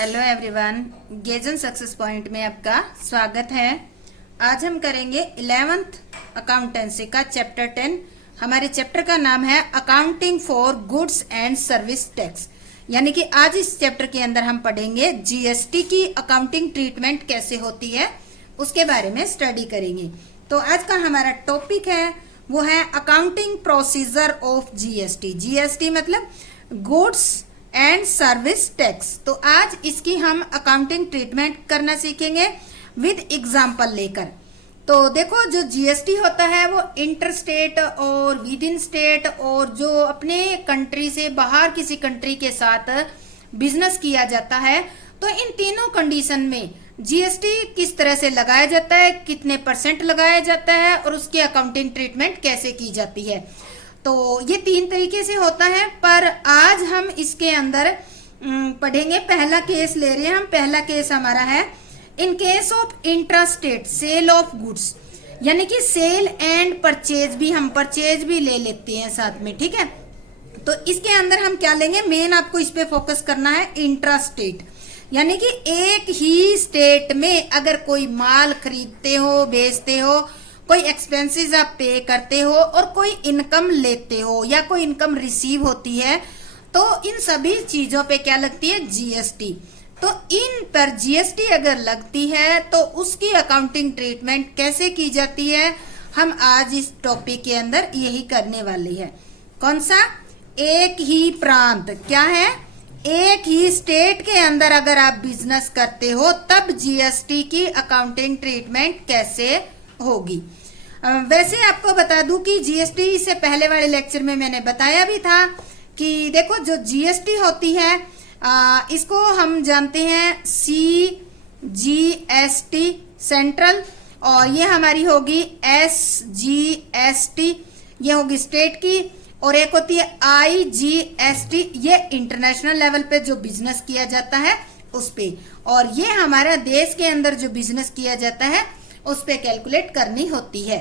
Hello everyone, गेजन success point में आपका स्वागत है। आज हम करेंगे 11th अकाउंटेंसी का चैप्टर 10। हमारे चैप्टर का नाम है accounting for goods and service tax. यानी कि आज इस चैप्टर के अंदर हम पढ़ेंगे जीएसटी की अकाउंटिंग ट्रीटमेंट कैसे होती है, उसके बारे में स्टडी करेंगे। तो आज का हमारा टॉपिक है वो है accounting procedure of GST. GST मतलब गुड्स एंड सर्विस टैक्स। तो आज इसकी हम अकाउंटिंग ट्रीटमेंट करना सीखेंगे विद एग्जांपल लेकर। तो देखो, जो जीएसटी होता है वो इंटर स्टेट और विद इन स्टेट और जो अपने कंट्री से बाहर किसी कंट्री के साथ बिजनेस किया जाता है, तो इन तीनों कंडीशन में जीएसटी किस तरह से लगाया जाता है, कितने % लगाया जाता है और उसकी अकाउंटिंग ट्रीटमेंट कैसे की जाती है। तो ये 3 तरीके से होता है, पर आज हम इसके अंदर पढ़ेंगे। पहला केस ले रहे हैं हम। पहला केस हमारा है in case of intra state sale of goods, यानी कि सेल एंड परचेज भी, हम परचेज भी ले लेते हैं साथ में, ठीक है। तो इसके अंदर हम क्या लेंगे, मेन आपको इस पे फोकस करना है इंट्रा स्टेट, यानी कि एक ही स्टेट में अगर कोई माल खरीदते हो, बेचते हो, कोई एक्सपेंसेस आप पे करते हो और कोई इनकम लेते हो या कोई इनकम रिसीव होती है, तो इन सभी चीजों पे क्या लगती है, जीएसटी। तो इन पर जीएसटी अगर लगती है तो उसकी अकाउंटिंग ट्रीटमेंट कैसे की जाती है, हम आज इस टॉपिक के अंदर यही करने वाले हैं। कौन सा, एक ही प्रांत, क्या है, एक ही स्टेट के अंदर अगर आप बिजनेस करते हो तब जीएसटी की अकाउंटिंग ट्रीटमेंट कैसे होगी। वैसे आपको बता दूं कि जीएसटी से पहले वाले लेक्चर में मैंने बताया भी था कि देखो, जो जीएसटी होती है इसको हम जानते हैं CGST सेंट्रल, और ये हमारी होगी SGST, ये होगी स्टेट की, और एक होती है IGST, ये इंटरनेशनल लेवल पे जो बिजनेस किया जाता है उस पे, और ये हमारा देश के अंदर जो बिजनेस किया जाता है उस पे कैलकुलेट करनी होती है।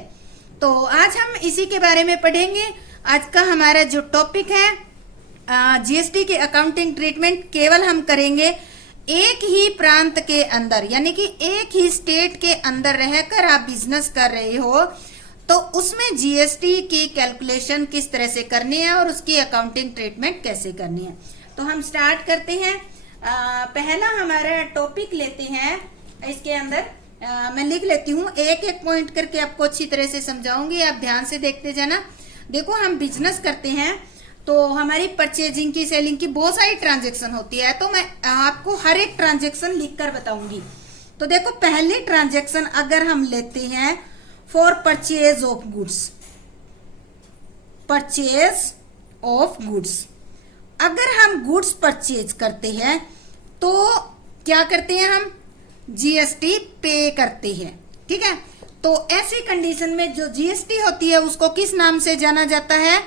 तो आज हम इसी के बारे में पढ़ेंगे। आज का हमारा जो टॉपिक है जीएसटी की अकाउंटिंग ट्रीटमेंट केवल हम करेंगे एक ही प्रांत के अंदर, यानी कि एक ही स्टेट के अंदर रहकर आप बिजनेस कर रहे हो तो उसमें जीएसटी की कैलकुलेशन किस तरह से करनी है और उसकी अकाउंटिंग ट्रीटमेंट कैसे करनी है। तो हम स्टार्ट करते हैं। पहला हमारा टॉपिक लेते हैं। इसके अंदर मैं लिख लेती हूँ, एक एक पॉइंट करके आपको अच्छी तरह से समझाऊंगी, आप ध्यान से देखते जाना। देखो, हम बिजनेस करते हैं तो हमारी परचेजिंग की, सेलिंग की बहुत सारी ट्रांजेक्शन होती है, तो मैं आपको हर एक ट्रांजेक्शन लिखकर बताऊंगी। तो देखो, पहली ट्रांजेक्शन अगर हम लेते हैं for purchase of goods, purchase of goods, अगर हम गुड्स परचेज करते हैं तो क्या करते हैं, हम जीएसटी पे करते हैं, ठीक है। तो ऐसी कंडीशन में जो जीएसटी होती है उसको किस नाम से जाना जाता है,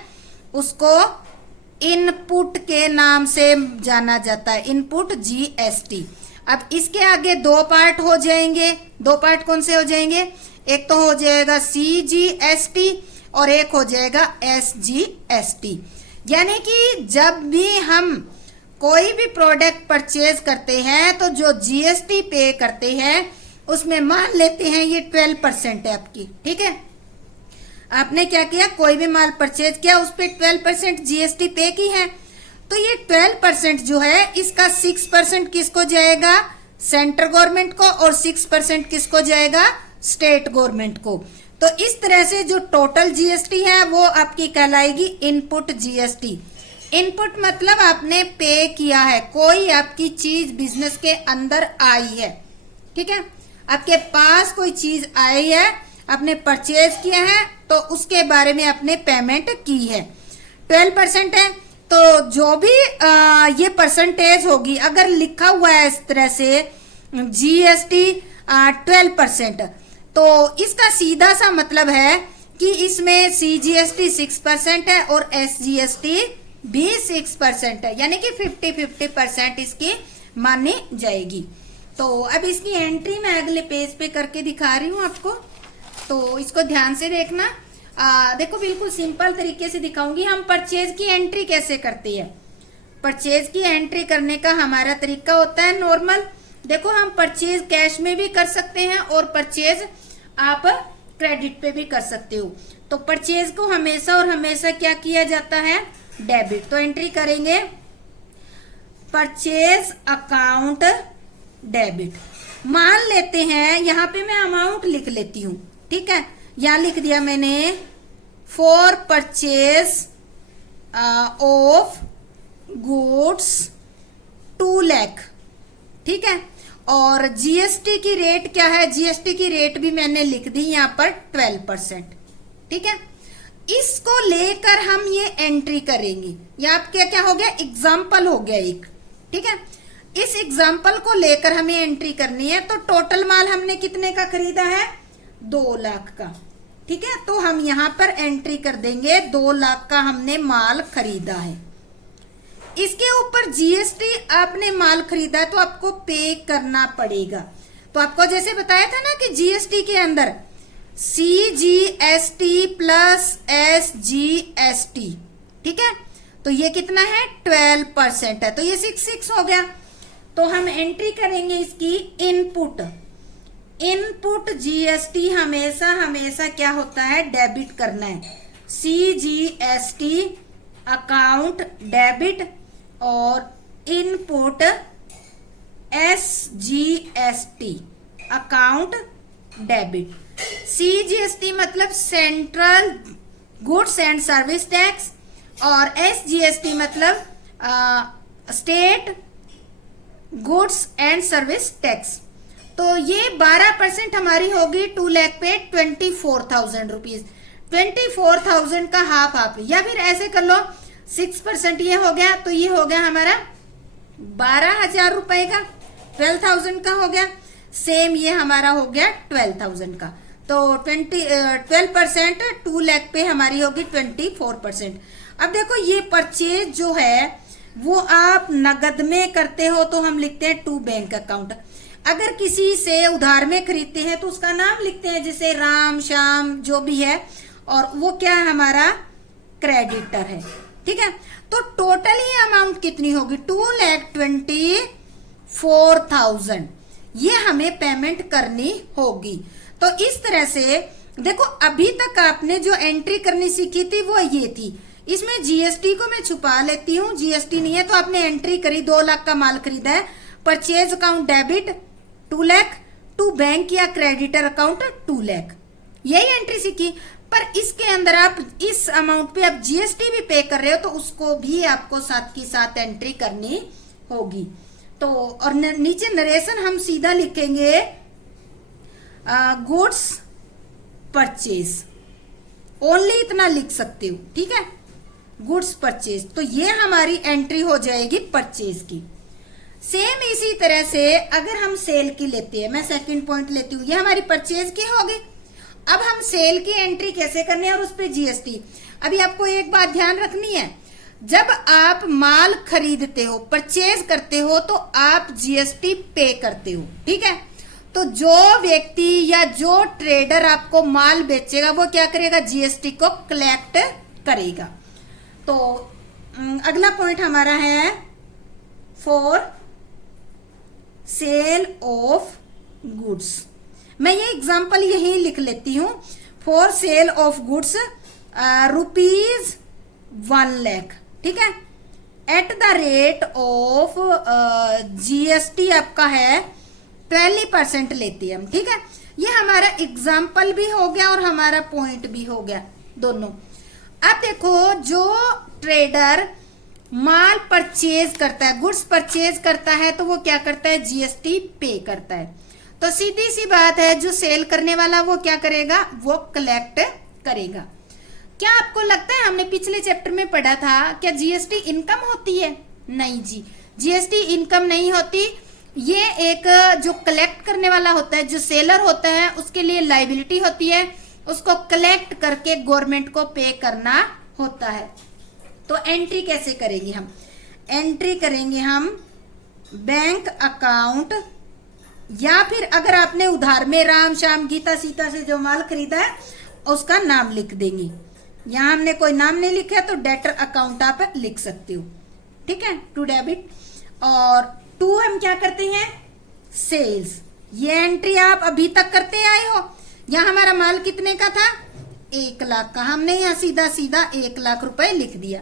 उसको इनपुट के नाम से जाना जाता है, इनपुट जीएसटी। अब इसके आगे 2 पार्ट हो जाएंगे। 2 पार्ट कौन से हो जाएंगे, एक तो हो जाएगा CGST और एक हो जाएगा SGST। यानी कि जब भी हम कोई भी प्रोडक्ट परचेज करते हैं तो जो जीएसटी पे करते हैं उसमें मान लेते हैं ये 12% है आपकी, ठीक है। आपने क्या किया, कोई भी माल परचेज किया, उस पे 12% जीएसटी पे की है, तो ये 12% जो है इसका 6% किसको जाएगा, सेंट्रल गवर्नमेंट को, और 6% किसको जाएगा, स्टेट गवर्नमेंट को। तो इस तरह से जो टोटल जीएसटी है वो आपकी कहलाएगी इनपुट जीएसटी। इनपुट मतलब आपने पे किया है, कोई आपकी चीज बिजनेस के अंदर आई है, ठीक है, आपके पास कोई चीज आई है, आपने परचेज किया है, तो उसके बारे में आपने पेमेंट की है। 12% है, तो जो भी ये परसेंटेज होगी, अगर लिखा हुआ है इस तरह से जीएसटी 12%, तो इसका सीधा सा मतलब है कि इसमें CGST 6% है और SGST भी 6% है, यानी कि 50-50% इसकी मानी जाएगी। तो अब इसकी एंट्री मैं अगले पेज पे करके दिखा रही हूँ आपको, तो इसको ध्यान से देखना। देखो, बिल्कुल सिंपल तरीके से दिखाऊंगी। हम परचेज की एंट्री कैसे करते हैं, परचेज की एंट्री करने का हमारा तरीका होता है नॉर्मल। देखो हम परचेज कैश में भी कर सकते हैं और परचेज आप क्रेडिट पे भी कर सकते हो। तो परचेज को हमेशा और हमेशा क्या किया जाता है, डेबिट। तो एंट्री करेंगे परचेज अकाउंट डेबिट। मान लेते हैं यहाँ पे मैं अमाउंट लिख लेती हूँ, ठीक है। यहाँ लिख दिया मैंने for purchase of goods 2 lakh, ठीक है। और जीएसटी की रेट क्या है, जीएसटी की रेट भी मैंने लिख दी यहाँ पर 12%, ठीक है। इसको लेकर हम ये एंट्री करेंगे। ये आपके क्या हो गया, एग्जाम्पल हो गया एक, ठीक है। इस एग्जाम्पल को लेकर हमें एंट्री करनी है। तो टोटल माल हमने कितने का खरीदा है, 2 लाख का, ठीक है। तो हम यहाँ पर एंट्री कर देंगे 2 लाख का हमने माल खरीदा है। इसके ऊपर जीएसटी आपने माल खरीदा तो आपको पे करना पड़ेगा। तो आपको जैसे बताया था ना कि जीएसटी के अंदर CGST प्लस SGST, ठीक है। तो ये कितना है, 12% है। तो ये 66 हो गया। तो हम एंट्री करेंगे इसकी इनपुट। इनपुट जीएसटी हमेशा हमेशा क्या होता है, डेबिट करना है। CGST अकाउंट डेबिट और input SGST account debit. CGST मतलब central goods and service tax और SGST मतलब state goods and service tax. तो ये 12% हमारी होगी 2 लाख पे 24,000 रुपीज। 24,000 का हाफ हाफ, या फिर ऐसे कर लो 6% ये हो गया। तो ये हो गया हमारा 12,000 रुपए का, 12,000 का हो गया। सेम ये हमारा हो गया 12,000 का। तो 12% 2 लाख पे हमारी होगी 24%। अब देखो ये परचेज जो है वो आप नगद में करते हो तो हम लिखते हैं टू बैंक अकाउंट। अगर किसी से उधार में खरीदते हैं तो उसका नाम लिखते हैं, जैसे राम श्याम जो भी है, और वो क्या है, हमारा क्रेडिटर है, ठीक है। तो टोटल ये अमाउंट कितनी होगी, 2,24,000 ये हमें पेमेंट करनी होगी। तो इस तरह से देखो अभी तक आपने जो एंट्री करनी सीखी थी वो ये थी। इसमें जीएसटी को मैं छुपा लेती हूँ, जीएसटी नहीं है। तो आपने एंट्री करी 2 लाख का माल खरीदा है, purchase account debit 2 lakh, to bank या क्रेडिटर अकाउंट 2 लाख, यही एंट्री सीखी। पर इसके अंदर आप इस अमाउंट पे आप जीएसटी भी पे कर रहे हो तो उसको भी आपको साथ की साथ एंट्री करनी होगी। तो और नीचे नरेशन हम सीधा लिखेंगे गुड्स परचेज, ओनली इतना लिख सकते हो, ठीक है, गुड्स परचेज। तो ये हमारी एंट्री हो जाएगी परचेज की। सेम इसी तरह से अगर हम सेल की लेते हैं, मैं सेकंड पॉइंट लेती हूँ, ये हमारी परचेज की होगी। अब हम सेल की एंट्री कैसे करनी है और उस पे जीएसटी। अभी आपको एक बात ध्यान रखनी है, जब आप माल खरीदते हो, परचेज करते हो तो आप जीएसटी पे करते हो, ठीक है। तो जो व्यक्ति या जो ट्रेडर आपको माल बेचेगा वो क्या करेगा, जीएसटी को कलेक्ट करेगा। तो अगला पॉइंट हमारा है फॉर सेल ऑफ गुड्स। मैं ये एग्जांपल यही लिख लेती हूं, for sale of goods rupees 1 lakh, ठीक है, at the rate of GST आपका है 12% लेते हैं हम, ठीक है। ये हमारा एग्जाम्पल भी हो गया और हमारा पॉइंट भी हो गया दोनों। अब देखो जो ट्रेडर माल परचेज करता है, गुड्स परचेज करता है, तो वो क्या करता है, जीएसटी पे करता है। तो सीधी सी बात है, जो सेल करने वाला वो क्या करेगा, वो कलेक्ट करेगा। क्या आपको लगता है, हमने पिछले चैप्टर में पढ़ा था, क्या जीएसटी इनकम होती है? नहीं जी, जीएसटी इनकम नहीं होती। ये एक जो कलेक्ट करने वाला होता है, जो सेलर होता है, उसके लिए लाइबिलिटी होती है, उसको कलेक्ट करके गवर्नमेंट को पे करना होता है। तो एंट्री कैसे करेंगे हम, एंट्री करेंगे हम बैंक अकाउंट, या फिर अगर आपने उधार में राम श्याम गीता सीता से जो माल खरीदा है उसका नाम लिख देंगे। यहाँ हमने कोई नाम नहीं लिखा तो डेटर अकाउंट आप लिख सकते हो, ठीक है, टू डेबिट। और टू हम क्या करते हैं, सेल्स। ये एंट्री आप अभी तक करते आए हो। यहाँ हमारा माल कितने का था, 1 लाख का, हमने यहाँ सीधा सीधा 1 लाख रुपए लिख दिया।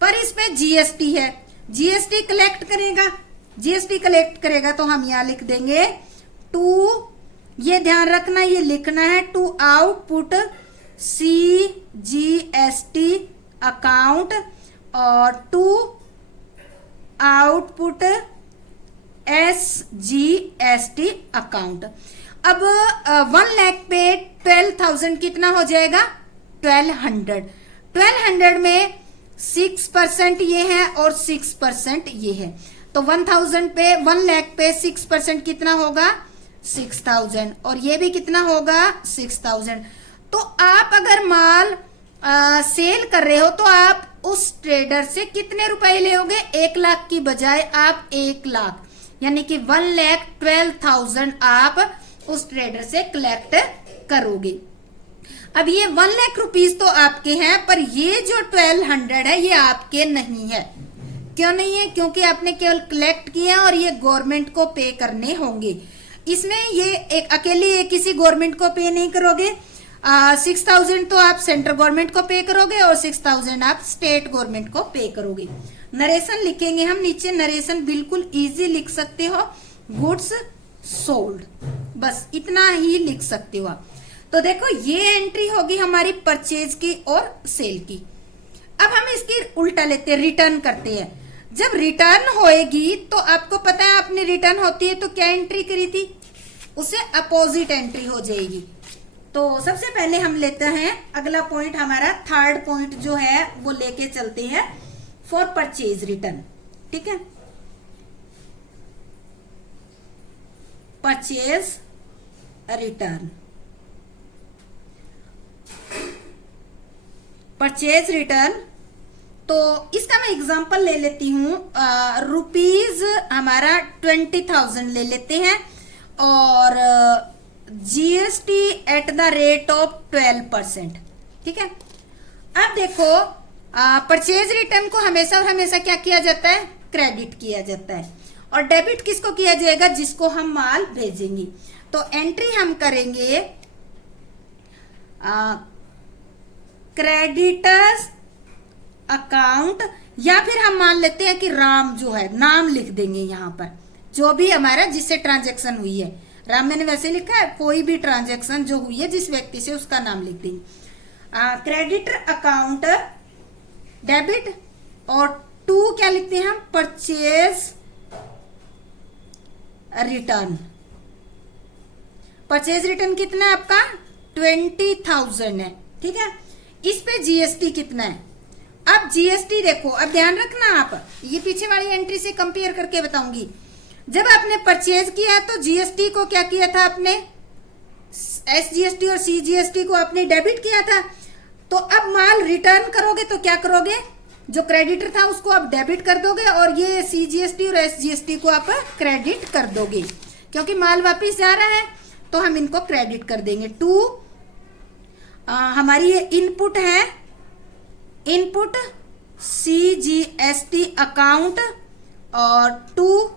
पर इस पे जीएसटी है, जीएसटी कलेक्ट करेगा, जीएसटी कलेक्ट करेगा तो हम यहाँ लिख देंगे टू, ये ध्यान रखना ये लिखना है, टू आउटपुट CGST अकाउंट और टू आउटपुट SGST अकाउंट। अब 1 लाख पे 12,000 कितना हो जाएगा, 1200। 1200 में 6% ये है और 6% ये है, तो 1000 पे 1 लाख पे 6% कितना होगा, 6000, और ये भी कितना होगा, 6000। तो आप अगर माल सेल कर रहे हो तो आप उस ट्रेडर से कितने रुपए लोगे, 1 लाख की बजाय आप 1 लाख यानी कि 1,12,000 आप उस ट्रेडर से कलेक्ट करोगे। अब ये 1 लाख रुपीज तो आपके हैं, पर ये जो 1200 है ये आपके नहीं है। क्यों नहीं है, क्योंकि आपने केवल कलेक्ट किया और ये गवर्नमेंट को पे करने होंगे। इसमें ये एक अकेले किसी गवर्नमेंट को पे नहीं करोगे। 6,000 तो आप सेंट्रल गवर्नमेंट को पे करोगे और 6,000 आप स्टेट गवर्नमेंट को पे करोगे। नरेशन लिखेंगे हम नीचे, नरेशन बिल्कुल इजी लिख सकते हो, गुड्स सोल्ड, बस इतना ही लिख सकते हो आप। तो देखो ये एंट्री होगी हमारी परचेज की और सेल की। अब हम इसकी उल्टा लेते हैं, रिटर्न करते हैं। जब रिटर्न होएगी तो आपको पता है आपने रिटर्न होती है तो क्या एंट्री करी थी, उसे अपोजिट एंट्री हो जाएगी। तो सबसे पहले हम लेते हैं अगला पॉइंट, हमारा थर्ड पॉइंट जो है वो लेके चलते हैं फॉर परचेज रिटर्न। ठीक है, परचेज रिटर्न। परचेज रिटर्न, तो इसका मैं एग्जांपल ले लेती हूँ। रुपीज हमारा 20,000 ले लेते हैं और GST at the rate of 12%। ठीक है, अब देखो परचेज रिटर्न को हमेशा और हमेशा क्या किया जाता है, क्रेडिट किया जाता है, और डेबिट किसको किया जाएगा, जिसको हम माल भेजेंगे। तो एंट्री हम करेंगे क्रेडिटर्स अकाउंट, या फिर हम मान लेते हैं कि राम जो है नाम लिख देंगे यहाँ पर, जो भी हमारा जिससे ट्रांजैक्शन हुई है। राम मैंने वैसे लिखा है, कोई भी ट्रांजैक्शन जो हुई है जिस व्यक्ति से उसका नाम लिख देंगे। क्रेडिटर अकाउंट डेबिट, और टू क्या लिखते हैं हम, परचेज रिटर्न। परचेज रिटर्न कितना है आपका, 20,000 है। ठीक है, इस पे जीएसटी कितना है। अब जीएसटी देखो, अब ध्यान रखना आप, ये पीछे वाली एंट्री से कंपेयर करके बताऊंगी। जब आपने परचेज किया तो जीएसटी को क्या किया था आपने, एसजीएसटी और सीजीएसटी को आपने डेबिट किया था। तो अब माल रिटर्न करोगे तो क्या करोगे, जो क्रेडिटर था उसको आप डेबिट कर दोगे और ये सीजीएसटी और एसजीएसटी को आप क्रेडिट कर दोगे, क्योंकि माल वापिस जा रहा है तो हम इनको क्रेडिट कर देंगे। टू हमारी ये इनपुट है, इनपुट सीजीएसटी अकाउंट, और टू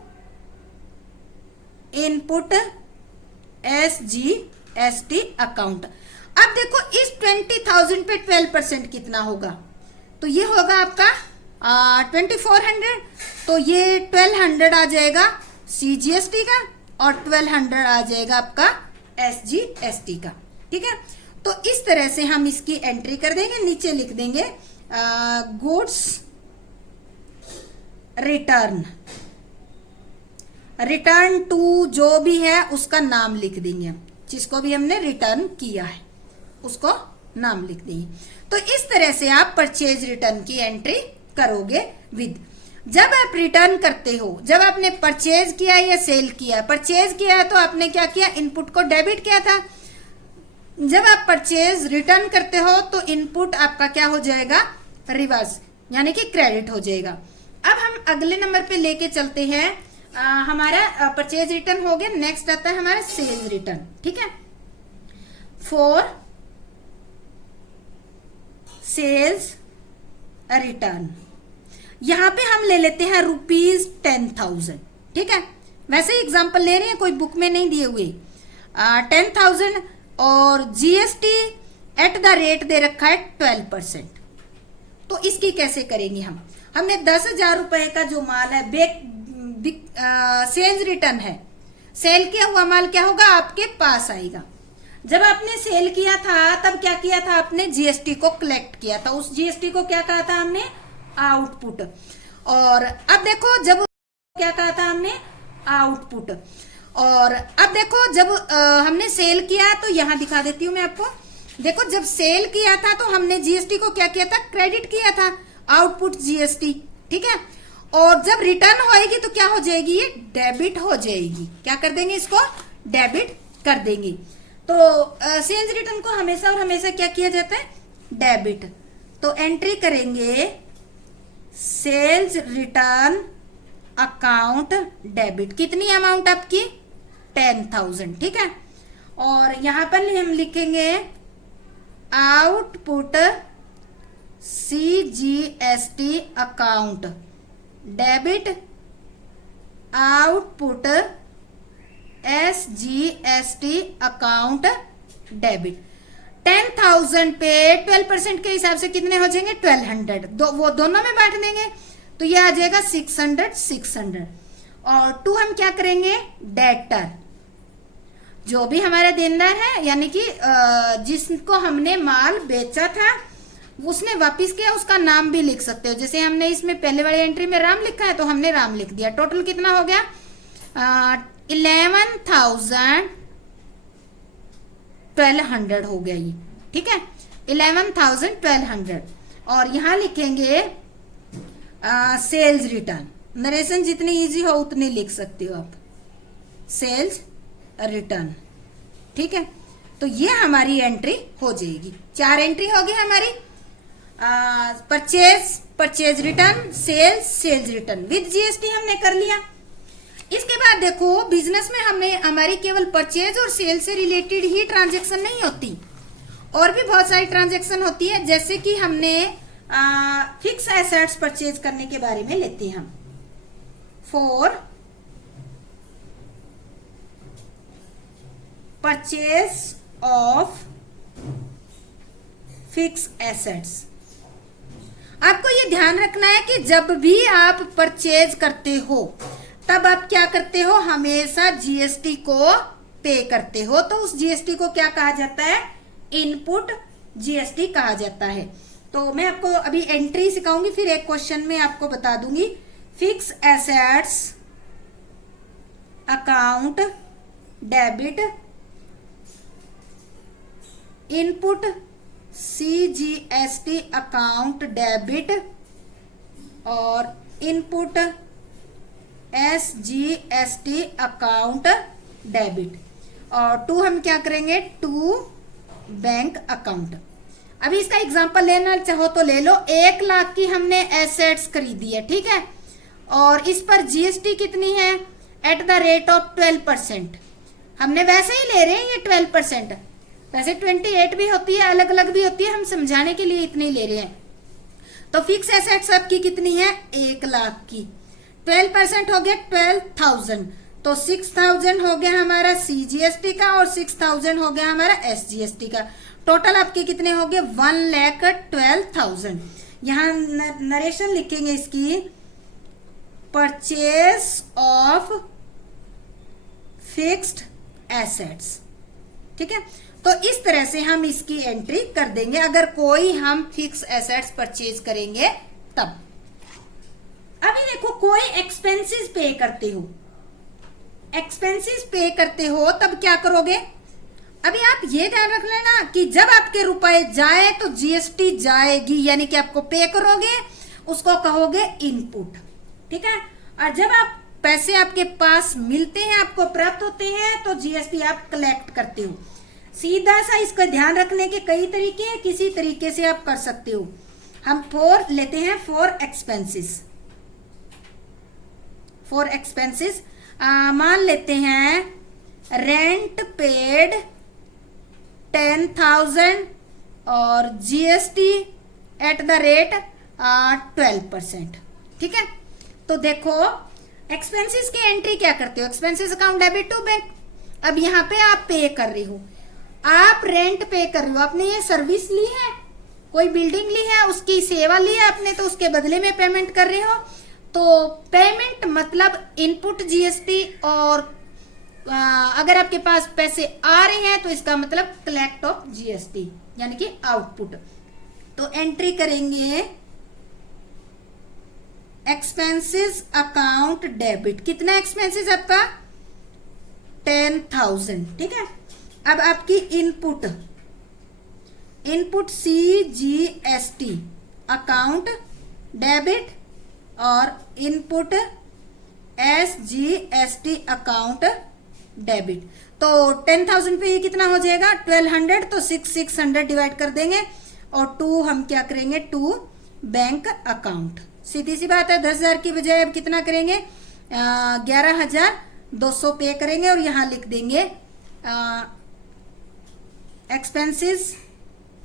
इनपुट एसजीएसटी अकाउंट। अब देखो इस 20,000 पे 12% कितना होगा, तो ये होगा आपका 2400। तो ये 1200 आ जाएगा सीजीएसटी का और 1200 आ जाएगा आपका एसजीएसटी का। ठीक है, तो इस तरह से हम इसकी एंट्री कर देंगे। नीचे लिख देंगे गुड्स रिटर्न, रिटर्न टू जो भी है उसका नाम लिख देंगे, जिसको भी हमने रिटर्न किया है उसको नाम लिख देंगे। तो इस तरह से आप परचेज रिटर्न की एंट्री करोगे विद। जब आप रिटर्न करते हो, जब आपने परचेज किया या सेल किया, परचेज किया तो आपने क्या किया, इनपुट को डेबिट किया था। जब आप परचेज रिटर्न करते हो तो इनपुट आपका क्या हो जाएगा, रिवर्स, यानी कि क्रेडिट हो जाएगा। अब हम अगले नंबर पे लेके चलते हैं। हमारा परचेज रिटर्न हो गया, नेक्स्ट आता है हमारा सेल्स रिटर्न। ठीक है, फॉर सेल्स रिटर्न। यहाँ पे हम ले लेते हैं ₹10,000, ठीक है। वैसे ही एग्जाम्पल ले रहे हैं, कोई बुक में नहीं दिए हुए। 10,000 और जीएसटी एट द रेट दे रखा है 12%। तो इसकी कैसे करेंगे हम? हमने 10,000 रुपए का जो माल है सेल्स रिटर्न है, सेल किया हुआ माल क्या होगा, आपके पास आएगा। जब आपने सेल किया था तब क्या किया था, आपने जीएसटी को कलेक्ट किया था। उस जीएसटी को क्या कहा था हमने, आउटपुट। और अब देखो जब क्या कहा था हमने, आउटपुट। और अब देखो जब हमने सेल किया, तो यहां दिखा देती हूं मैं आपको। देखो जब सेल किया था तो हमने जीएसटी को क्या किया था, क्रेडिट किया था, आउटपुट जीएसटी, ठीक है। और जब रिटर्न होएगी तो क्या हो जाएगी, ये डेबिट हो जाएगी। क्या कर देंगे, इसको डेबिट कर देंगे। तो सेल्स रिटर्न को हमेशा और हमेशा क्या किया जाता है, डेबिट। तो एंट्री करेंगे सेल्स रिटर्न अकाउंट डेबिट। कितनी अमाउंट आपकी, 10,000, ठीक है। और यहां पर हम लिखेंगे output CGST account debit, output SGST account debit. 10,000 पे 12% के हिसाब से कितने हो जाएंगे, 1200। वो दोनों में बांट देंगे तो ये आ जाएगा 600। और 2 हम क्या करेंगे, डेटर, जो भी हमारा देनदार है, यानी कि जिसको हमने माल बेचा था उसने वापस किया, उसका नाम भी लिख सकते हो। जैसे हमने इसमें पहले वाली एंट्री में राम लिखा है तो हमने राम लिख दिया। टोटल कितना हो गया, 11,1200 हो गया ये, ठीक है, 11,1200। और यहां लिखेंगे सेल्स रिटर्न। नरेशन जितनी इजी हो उतनी लिख सकते हो आप, सेल्स रिटर्न, ठीक है। तो ये हमारी एंट्री हो जाएगी। 4 एंट्री होगी हमारी, purchase return, sales return with GST हमने कर लिया। इसके बाद देखो बिजनेस में हमारी केवल परचेज और सेल से रिलेटेड ही ट्रांजैक्शन नहीं होती, और भी बहुत सारी ट्रांजैक्शन होती है। जैसे कि हमने फिक्स एसेट्स परचेज करने के बारे में लेते हैं हम। For purchase of fix assets, आपको ये ध्यान रखना है कि जब भी आप परचेज करते हो तब आप क्या करते हो, हमेशा जीएसटी को पे करते हो। तो उस जीएसटी को क्या कहा जाता है, इनपुट जीएसटी कहा जाता है। तो मैं आपको अभी एंट्री सिखाऊंगी, फिर एक क्वेश्चन में आपको बता दूंगी। Fix assets account debit, input CGST account debit और इनपुट एसजीएसटी अकाउंट डेबिट। और 2 हम क्या करेंगे, 2 बैंक अकाउंट। अभी इसका एग्जांपल लेना चाहो तो ले लो। 1 लाख की हमने एसेट्स खरीदी है, ठीक है, और इस पर जीएसटी कितनी है, एट द रेट ऑफ 12%। हमने वैसे ही ले रहे हैं ये 12%, वैसे 28 भी होती है, अलग अलग भी होती है, हम समझाने के लिए इतने ही ले रहे हैं। तो फिक्स एसेट्स आपकी कितनी है, 1 लाख की, 12% हो गया 12,000। तो 6,000 हो गया हमारा सीजीएसटी का और 6,000 हो गया हमारा एसजीएसटी का। टोटल आपके कितने हो गए, 1,12,000। यहाँ नरेशन लिखेंगे इसकी, परचेज ऑफ फिक्स्ड एसेट्स, ठीक है। तो इस तरह से हम इसकी एंट्री कर देंगे अगर कोई हम फिक्स एसेट्स परचेज करेंगे तब। अभी देखो कोई एक्सपेंसेस पे करते हो, एक्सपेंसेस पे करते हो तब क्या करोगे। अभी आप ये ध्यान रख लेना कि जब आपके रुपए जाए तो जीएसटी जाएगी, यानी कि आपको पे करोगे, उसको कहोगे इनपुट, ठीक है। और जब आप पैसे आपके पास मिलते हैं, आपको प्राप्त होते हैं, तो जीएसटी आप कलेक्ट करते हो। सीधा सा इसका ध्यान रखने के कई तरीके हैं, किसी तरीके से आप कर सकते हो। हम फॉर लेते हैं, फॉर एक्सपेंसेस। फॉर एक्सपेंसेस मान लेते हैं रेंट पेड 10,000 और जीएसटी एट द रेट 12%, ठीक है। तो देखो एक्सपेंसेस की एंट्री क्या करते हो, expenses account debit to bank. अब यहाँ पे आप पे कर रही हो, आप रेंट पे कर रही हो, आपने ये सर्विस ली है, कोई बिल्डिंग ली है, उसकी सेवा ली है आपने, तो उसके बदले में पेमेंट कर रहे हो। तो पेमेंट मतलब इनपुट जीएसटी, और अगर आपके पास पैसे आ रहे हैं तो इसका मतलब कलेक्ट ऑफ जीएसटी यानी कि आउटपुट। तो एंट्री करेंगे एक्सपेंसेस अकाउंट डेबिट। कितना एक्सपेंसेस आपका 10,000, ठीक है। अब आपकी इनपुट CGST अकाउंट डेबिट और इनपुट SGST अकाउंट डेबिट। तो 10,000 पे ये कितना हो जाएगा 1200, तो 600 डिवाइड कर देंगे और 2 हम क्या करेंगे 2 बैंक अकाउंट। सीधी सी बात है, 10,000 की बजाय अब कितना करेंगे 11,200 पे करेंगे और यहाँ लिख देंगे एक्सपेंसेस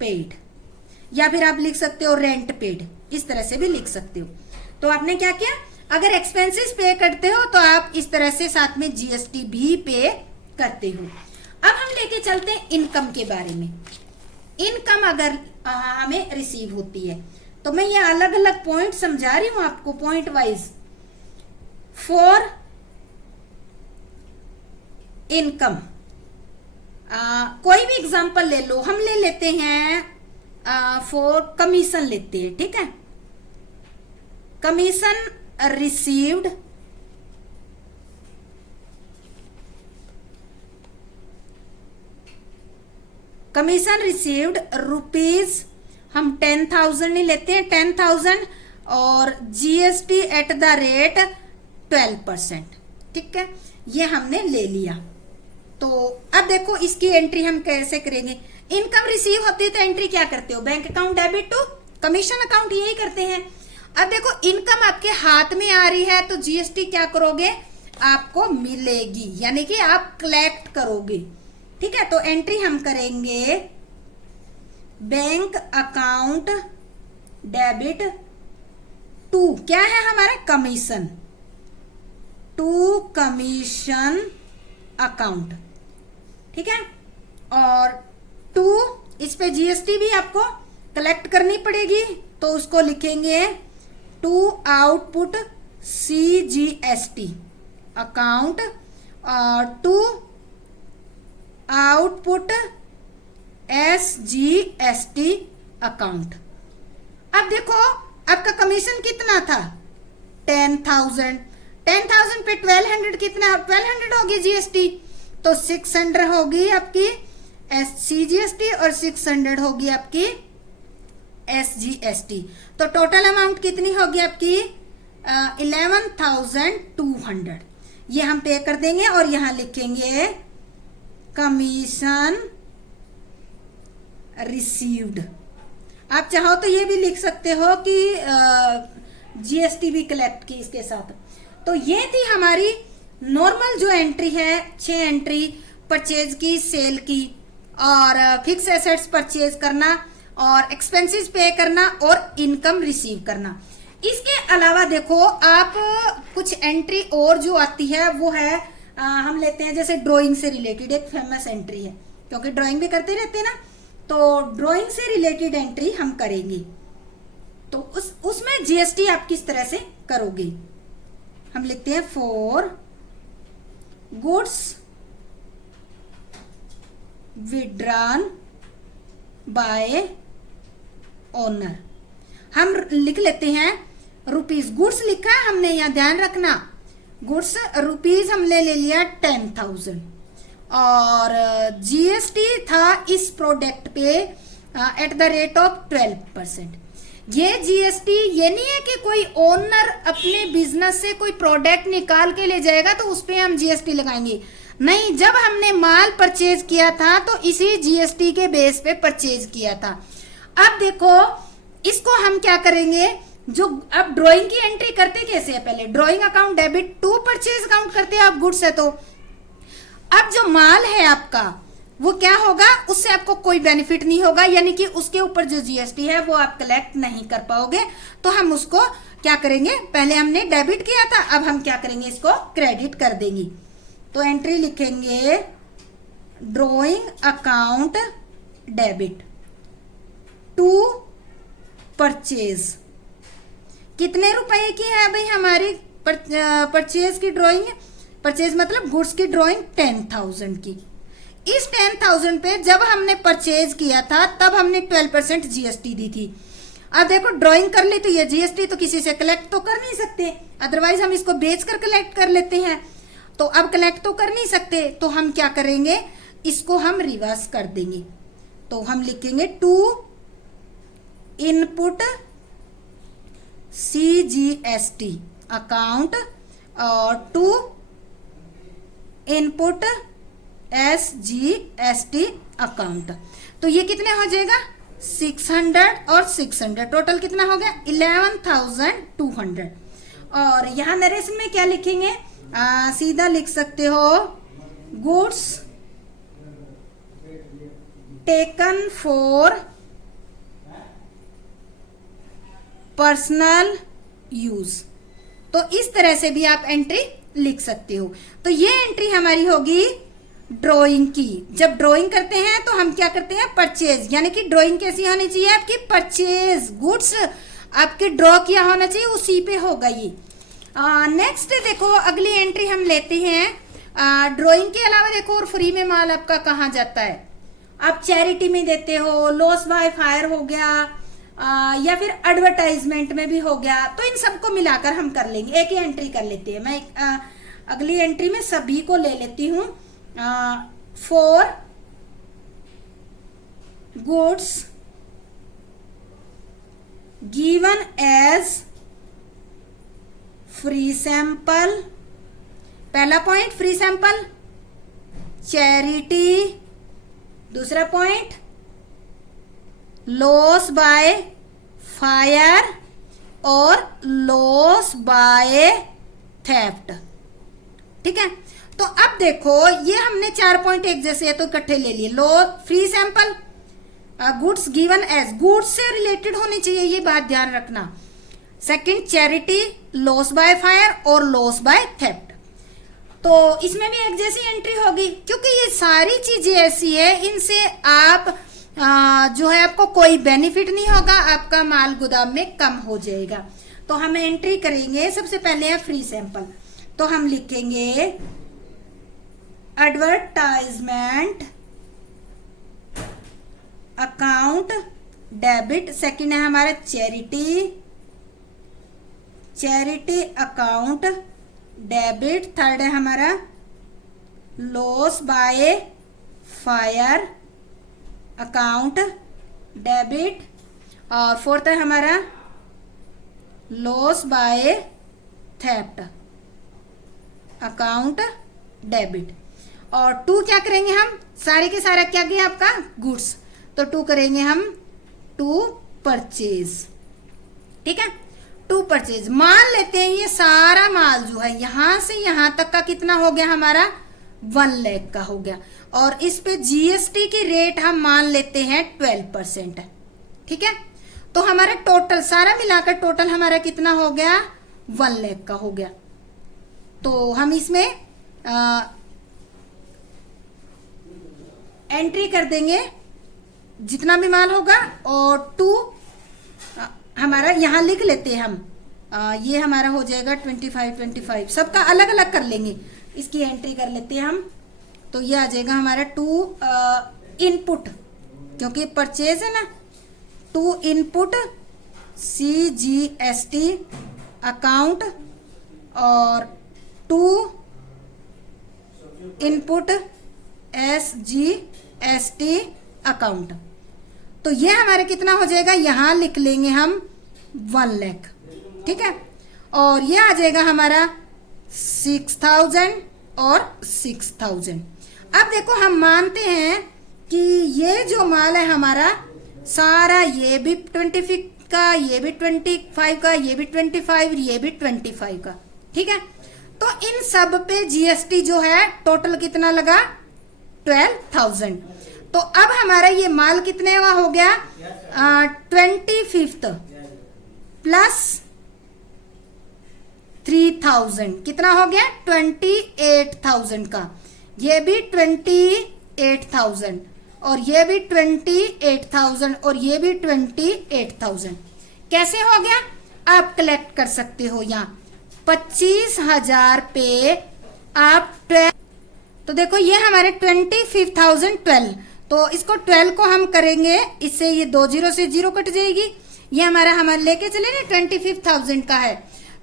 पेड, या फिर आप लिख सकते हो रेंट पेड, इस तरह से भी लिख सकते हो। तो आपने क्या किया, अगर एक्सपेंसेस पे करते हो तो आप इस तरह से साथ में जीएसटी भी पे करते हो। अब हम लेके चलते हैं इनकम के बारे में। इनकम अगर हमें रिसीव होती है तो मैं ये अलग अलग पॉइंट समझा रही हूं आपको पॉइंट वाइज। फॉर इनकम कोई भी एग्जांपल ले लो, हम ले लेते हैं फॉर कमीशन लेते हैं, ठीक है। कमीशन रिसीव्ड रुपीज, हम 10,000 नहीं लेते हैं, 10,000 और जीएसटी एट द रेट 12%, ठीक है। ये हमने ले लिया। तो अब देखो इसकी एंट्री हम कैसे करेंगे। इनकम रिसीव होती है तो एंट्री क्या करते हो, bank account debit to commission account, यही करते हैं। अब देखो इनकम आपके हाथ में आ रही है तो जीएसटी क्या करोगे, आपको मिलेगी, यानी कि आप कलेक्ट करोगे, ठीक है। तो एंट्री हम करेंगे बैंक अकाउंट डेबिट टू, क्या है हमारा कमीशन, टू कमीशन अकाउंट, ठीक है। और टू इस पे जीएसटी भी आपको कलेक्ट करनी पड़ेगी, तो उसको लिखेंगे टू आउटपुट CGST अकाउंट और टू आउटपुट SGST अकाउंट। अब देखो आपका कमीशन कितना था 10,000, 10,000 पे 1200 कितना, 1200 होगी जीएसटी, तो 600 होगी आपकी CGST और 600 होगी आपकी SGST। तो टोटल अमाउंट कितनी होगी आपकी 11,200। ये हम पे कर देंगे और यहां लिखेंगे कमीशन रिसीव्ड। आप चाहो तो ये भी लिख सकते हो कि जीएसटी भी कलेक्ट की इसके साथ। तो ये थी हमारी नॉर्मल जो एंट्री है, 6 एंट्री, परचेज की, सेल की और फिक्स एसेट्स परचेज करना और एक्सपेंसेस पे करना और इनकम रिसीव करना। इसके अलावा देखो आप कुछ एंट्री और जो आती है वो है हम लेते हैं जैसे ड्राइंग से रिलेटेड एक फेमस एंट्री है, क्योंकि ड्राइंग भी करते रहते हैं ना, तो ड्राइंग से रिलेटेड एंट्री हम करेंगे। तो उसमें जीएसटी आप किस तरह से करोगे, हम लिखते हैं for goods withdrawn bye owner, हम लिख लेते हैं रुपीज। गुड्स लिखा है हमने, यहां ध्यान रखना, गुड्स रुपीज हमने ले लिया 10,000 और जीएसटी था इस प्रोडक्ट पे एट द रेट ऑफ 12%। ये जीएसटी ये नहीं है कि कोई ओनर अपने बिजनेस से कोई प्रोडक्ट निकाल के ले जाएगा तो उस पे हम जीएसटी लगाएंगे, नहीं। जब हमने माल परचेज किया था तो इसी जीएसटी के बेस पे परचेज किया था। अब देखो इसको हम क्या करेंगे, जो अब ड्राइंग की एंट्री करते कैसे है, पहले drawing account debit to purchase account करते हैं आप गुड्स है तो। अब जो माल है आपका वो क्या होगा, उससे आपको कोई बेनिफिट नहीं होगा, यानी कि उसके ऊपर जो जीएसटी है वो आप कलेक्ट नहीं कर पाओगे, तो हम उसको क्या करेंगे, पहले हमने डेबिट किया था, अब हम क्या करेंगे, इसको क्रेडिट कर देंगे। तो एंट्री लिखेंगे drawing account debit to purchase. कितने रुपए की है भाई हमारी परचेज की ड्राइंग? परचेज मतलब गुड्स की ड्राइंग 10,000 की। इस 10,000 पे जब हमने परचेज किया था तब हमने 12% जीएसटी दी थी। अब देखो ड्राइंग कर ली तो ये जीएसटी तो किसी से कलेक्ट तो कर नहीं सकते, अदरवाइज हम इसको बेचकर कलेक्ट कर लेते हैं। तो अब कलेक्ट तो कर नहीं सकते, तो हम क्या करेंगे, इसको हम रिवर्स कर देंगे। तो हम लिखेंगे टू इनपुट CGST अकाउंट और टू इनपुट SGST अकाउंट। तो ये कितने हो जाएगा, 600 और 600, टोटल कितना हो गया 11,200। और यहाँ नरेशन में क्या लिखेंगे, सीधा लिख सकते हो goods taken for personal use. तो इस तरह से भी आप एंट्री लिख सकते हो। तो ये एंट्री हमारी होगी ड्राइंग की। जब ड्राइंग करते हैं तो हम क्या करते हैं, परचेज, यानी कि ड्राइंग कैसी होनी चाहिए आपकी, परचेज गुड्स आपके ड्रॉ किया होना चाहिए, उसी पे होगा ये। नेक्स्ट देखो अगली एंट्री हम लेते हैं ड्राइंग के अलावा। देखो और फ्री में माल आपका कहाँ जाता है, आप चैरिटी में देते हो, लॉस बाय फायर हो गया, या फिर एडवर्टाइजमेंट में भी हो गया। तो इन सबको मिलाकर हम कर लेंगे, एक ही एंट्री कर लेते हैं। मैं अगली एंट्री में सभी को ले लेती हूँ। For goods given as free sample, पहला पॉइंट फ्री सैंपल, चैरिटी, दूसरा पॉइंट लॉस बाय फायर और लॉस बाय थेफ्ट। ठीक है, तो अब देखो ये हमने 4 पॉइंट एक जैसे है तो इकट्ठे ले लिए। लो free sample, goods given as, goods से रिलेटेड होनी चाहिए, ये बात ध्यान रखना। Second charity, loss by fire और लॉस बाय थेफ्ट। तो इसमें भी एक जैसी एंट्री होगी, क्योंकि ये सारी चीजें ऐसी है, इनसे आप जो है आपको कोई बेनिफिट नहीं होगा, आपका माल गोदाम में कम हो जाएगा। तो हम एंट्री करेंगे, सबसे पहले है फ्री सैंपल। तो हम लिखेंगे एडवर्टाइजमेंट अकाउंट डेबिट, सेकंड है हमारा charity, charity account debit, third है हमारा loss by fire account debit, और फोर्थ है हमारा loss by theft account debit. और टू क्या करेंगे हम, सारे के सारा क्या गया आपका गुड्स, तो टू करेंगे हम टू परचेज। ठीक है, टू परचेज। मान लेते हैं ये सारा माल जो है यहां से यहां तक का कितना हो गया हमारा 1 लाख का हो गया, और इस पे जीएसटी की रेट हम मान लेते हैं 12%। ठीक है, तो हमारा टोटल सारा मिलाकर टोटल हमारा कितना हो गया 1 लाख का हो गया। तो हम इसमें एंट्री कर देंगे जितना भी माल होगा, और टू हमारा यहाँ लिख लेते हैं हम, ये हमारा हो जाएगा 25 सबका अलग अलग कर लेंगे, इसकी एंट्री कर लेते हैं हम। तो ये आ जाएगा हमारा टू इनपुट, क्योंकि परचेज है ना, टू इनपुट CGST अकाउंट और टू इनपुट SGST अकाउंट। तो ये हमारे कितना हो जाएगा, यहां लिख लेंगे हम 1 लाख। ठीक है, और ये आ जाएगा हमारा 6,000 और 6,000। अब देखो हम मानते हैं कि ये जो माल है हमारा सारा, ये भी 25 का, ये भी 25 का, ये भी 25, ये भी 25 का। ठीक है, तो इन सब पे जीएसटी जो है टोटल कितना लगा 12,000। तो अब हमारा ये माल कितने का हो गया 25th प्लस 28,000, कितना हो गया 28,000 का, ये भी 28,000 और ये भी 28,000 और ये भी 28,000। कैसे हो गया, आप कलेक्ट कर सकते हो यहाँ 25,000 पे आप 12, तो देखो ये हमारे 25,012, तो इसको 12 को हम करेंगे, इससे ये 2 जीरो से 0 कट जाएगी, ये हमारे लेके चले ना 25,000 का है,